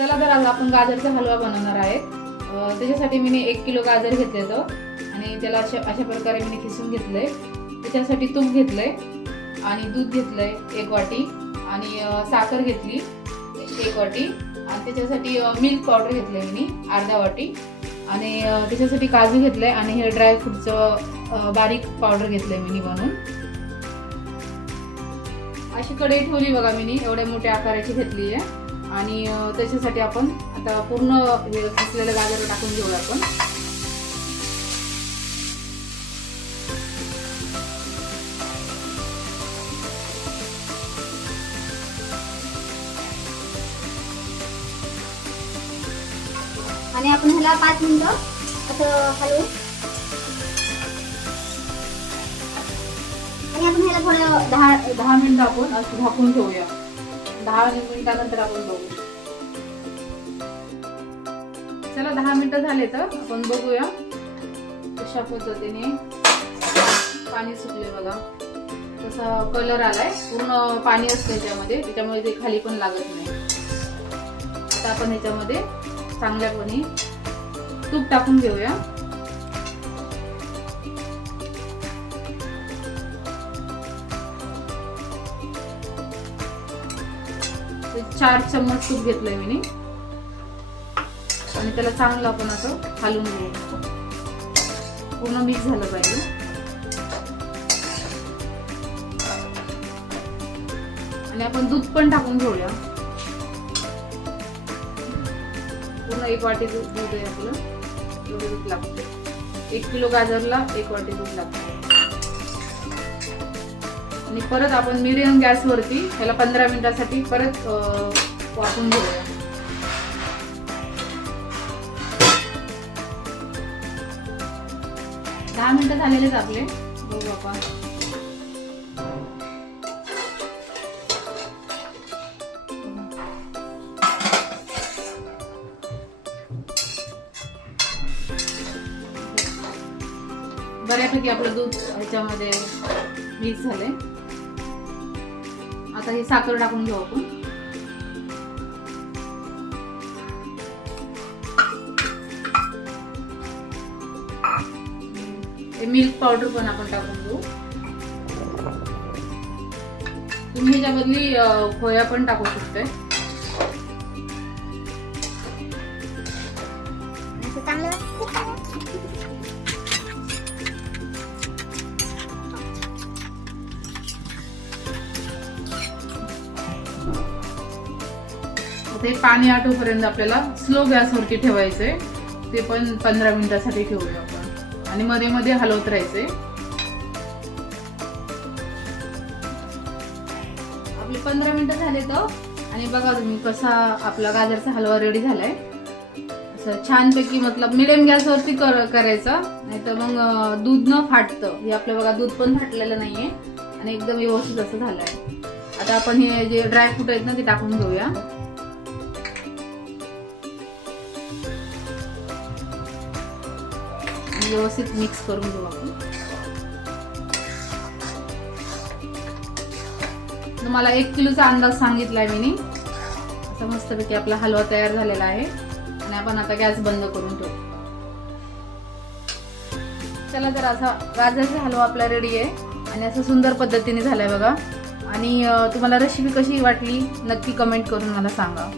चला तर आज आपण गाजरचा हलवा बनवणार आहेत. त्याच्यासाठी मी 1 किलो गाजर घेतलेलं आणि त्याला अशा प्रकारे मी खिसून घेतलंय. त्याच्यासाठी तूप घेतलंय आणि दूध घेतलंय 1 वाटी आणि साखर घेतली 1 वाटी आणि त्याच्यासाठी मिल्क पावडर घेतलंय मी अर्धा वाटी आणि त्याच्यासाठी काजू घेतलंय आणि हे ड्रायफ्रूटचं बारीक पावडर घेतलंय मी बनवून. अशी कढई ठेवली बघा मी एवढ्या मोठ्या आकाराची घेतली आहे आणि त्याच्यासाठी आपण आता पूर्ण हे किसलेलं गाजर टाकून घेऊया आपण. आणि आपण ह्याला 5 मिनिटं असं हलवू आणि आपण ह्याला थोडं 10 मिनिटं आपण असं झाकून ठेवूया. 10 मिनिटानंतर आपण बघू. चला 10 मिनिटं झाले तर आपण बघूया कशा पद्धतीने पाणी सुटले बघा. तसा कलर आलाय, पूर्ण पाणी असतं त्याच्यामुळे ते खाली पण लागत नाही. आता आपण ह्याच्यामध्ये चांगल्यापणे तूप टाकून घेऊया. ते 4 चम्मच तूप घेतलंय मी आणि त्याला चांगलं आपण असं हलवून घेऊ. पूर्ण मिक्स झालं पाहिजे. आणि आपण दूध पण टाकून घेऊया. पूर्ण 1 वाटी दूध आहे आपलं. एवढं दूध लागतं. 1 किलो गाजरला 1 वाटी दूध लागतं. आणि परत आपण मीडियम गॅसवरती ह्याला 15 मिनिटासाठी परत वाफवून घेऊया. दहा मिनिटं झालेलेच आपले. बघू आपण. बऱ्यापैकी आपलं दूध ह्याच्यामध्ये मिक्स झालंय. आता ही साखर टाकून घेऊ आपण. मिल्क पावडर पण आपण टाकून घेऊ. तुम्ही ह्याच्या बदली खोया पण टाकू शकताय. ते पाणी आटोपर्यंत आपल्याला स्लो गॅसवरती ठेवायचंय. ते पण 15 मिनिटासाठी ठेवूया आपण आणि मध्ये मध्ये हलवत राहायचंय. आपले 15 मिनिटं झाले तर आणि बघा तुम्ही कसा आपला गाजरचा हलवा रेडी झालाय. असं छानपैकी मतलब मिडियम गॅसवरती करायचा, नाही तर मग दूध न फाटतं. हे आपलं बघा दूध पण फाटलेलं नाहीये आणि एकदम व्यवस्थित असं झालंय. आता आपण हे जे ड्रायफ्रूट आहेत ना ते टाकून घेऊया. व्यवस्थित मिक्स करून घेऊ आपण. तुम्हाला 1 किलोचा अंदाज सांगितलाय मी. असं मस्तपैकी आपला हलवा तयार झालेला आहे आणि आपण आता गॅस बंद करून ठेवू. चला तर असा गाजरचा हलवा आपला रेडी आहे आणि असं सुंदर पद्धतीने झालाय बघा. आणि तुम्हाला रेसिपी कशी वाटली नक्की कमेंट करून मला सांगा.